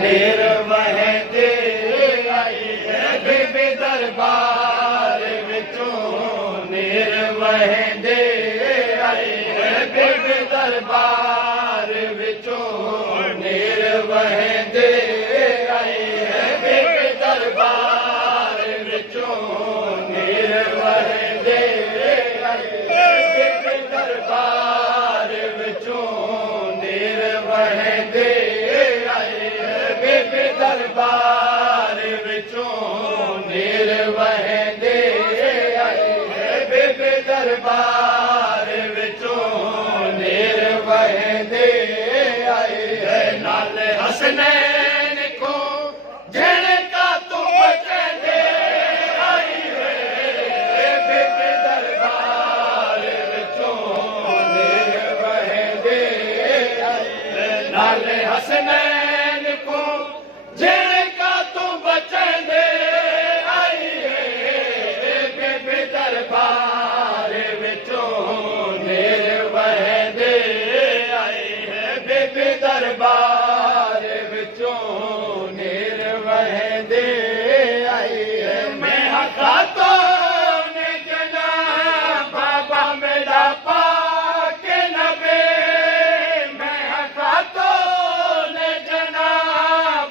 निर्वहते आई है बेबे दरबार विचों निर्वहते आई है बेबे दरबार विचों निर्वहते आई है बेबे दरबार विचों निर्वहते आई है बेबे दरबार विचों निर्वहते दरबार विचों निर्वहते आई है बेबे दरबार विचों निर्वहते आई है नाल हसनैन को झिड़का तू बचंदे आई है बेबे दरबार विचों निर्वहते आई है नाल हसनैन को झिड़का तू बचंदे आई है बेबे दरबार विचों निर्वहते आई है बेबे दरबार विचों निर्वहते आई है मैं खातून जना बाबा मेरा पाक नबी मैं खातून जना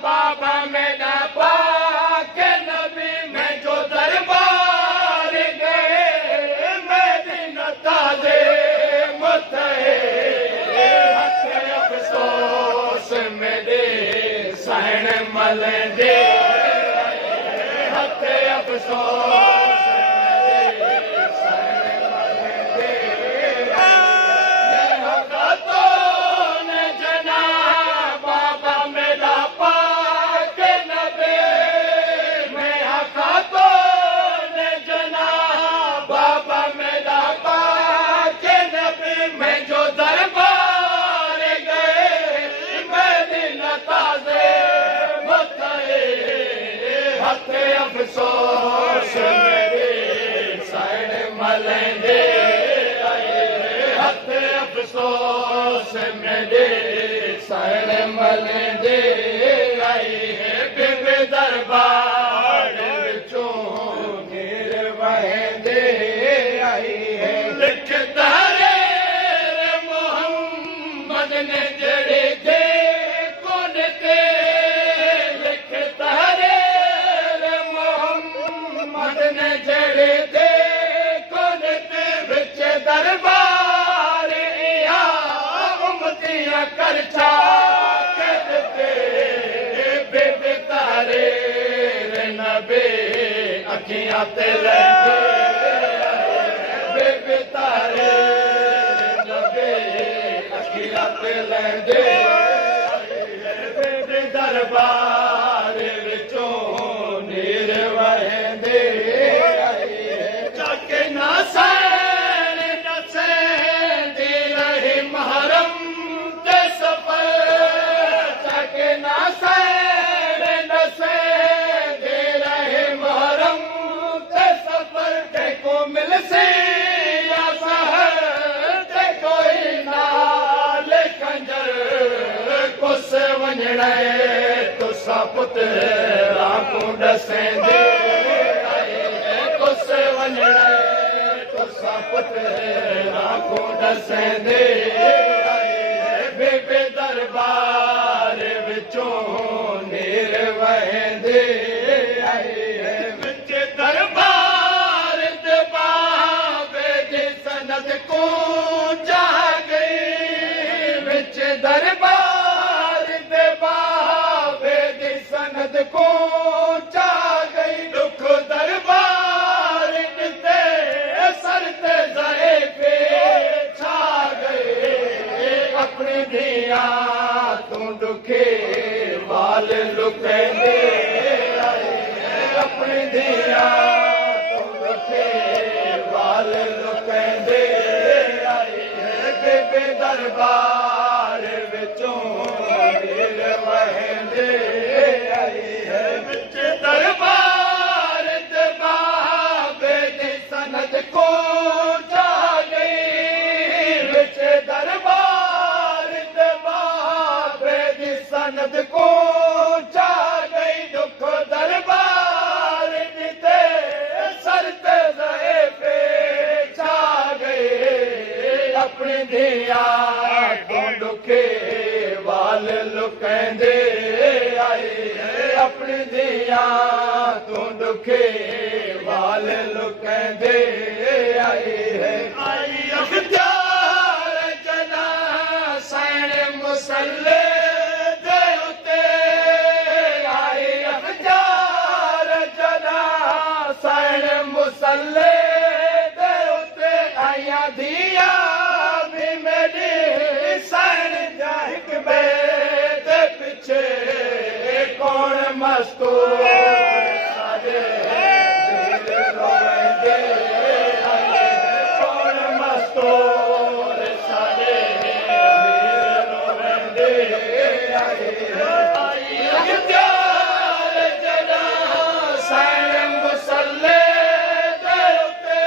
बाबा मेरा पाक नबी मैं जो दरबार गए मदीना ताज़े मुतहे हथ अफसोस मेरे सहन मलंदे हथ अफसोस मेरे सहन मलंदे मैं खातून जना बाबा मेरा पाक नबी मैं खातून जना बाबा मेरा पाक नबी मैं जो दरबार गए मदीना ताज़े मुतहे हथ अफसोस मेरे सहन मलंदे हथ अफसोस मेरे सहन मलंदे आई है बेबे दरबार विचों निर्वहते आई है लिखता रे मोहम्मद ने जड़े दे कौन ते लिखता रे मोहम्मद ने जड़े दे कौन ते विच दरबार या उम्मतियां कर छा बेबे तारे नबी अखियां ते लगे बेबे तारे नबी अखियां ते लगे बेबे दरबार विचों निर्वहते आई है जाके ना सैन नसेंदी रही महरम ते सफर जाके ना सैन नसेंदी रही महरम ते सफर ते को मिल से या सहर ते कोई नाल कंजर कुस वञणे तुसा पुत्रा को दसेंदे आई है कुस वञणे तुसा पुत्रा को दसेंदे आई है बेबे दरबार विचों निर्वहते आई है विच दरबार दे बाबे दी सनद को चाह गई विच दरबार दे बाबे दी सनद को चाह गई दुख दरबार ते सर ते जाए पे छा गए अपनी धिया तू दुखे वाल लुकेंदे आई है अपनी धिया तू दुखे वाल लुकेंदे आई है बेबे दरबार विचों निर्वहते आई है विच दरबार ते बाबे दी सनद को चाह गई विच दरबार ते बाबे दी सनद को आई है अपनी दिया तू दुखे वाल लुकंदे आई है आई अख्तियार जना सैन मुसल्ले दे उते आई अख्तियार जना सैन मुसल्ले दे उते आया दिया भी मेरी सैन जाहिक बे दे पिछे कौन मस्तूर साजे वीर रोवेंदे आई कौन मस्तूर साजे वीर रोवेंदे आई अख्तियार जना सैन मुसल्ले दे उते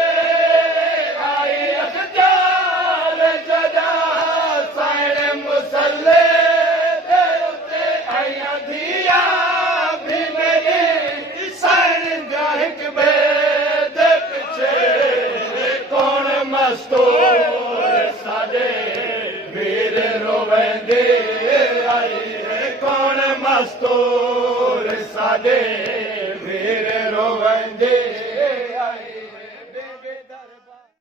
आई अख्तियार जना सैन मुसल्ले दे उते आया दिया भी मेरी सैन जाहिक बे दे पिछे कौन मस्तूर साजे वीर रोवेंदे आई है कौन मस्तूर साजे वीर रोवेंदे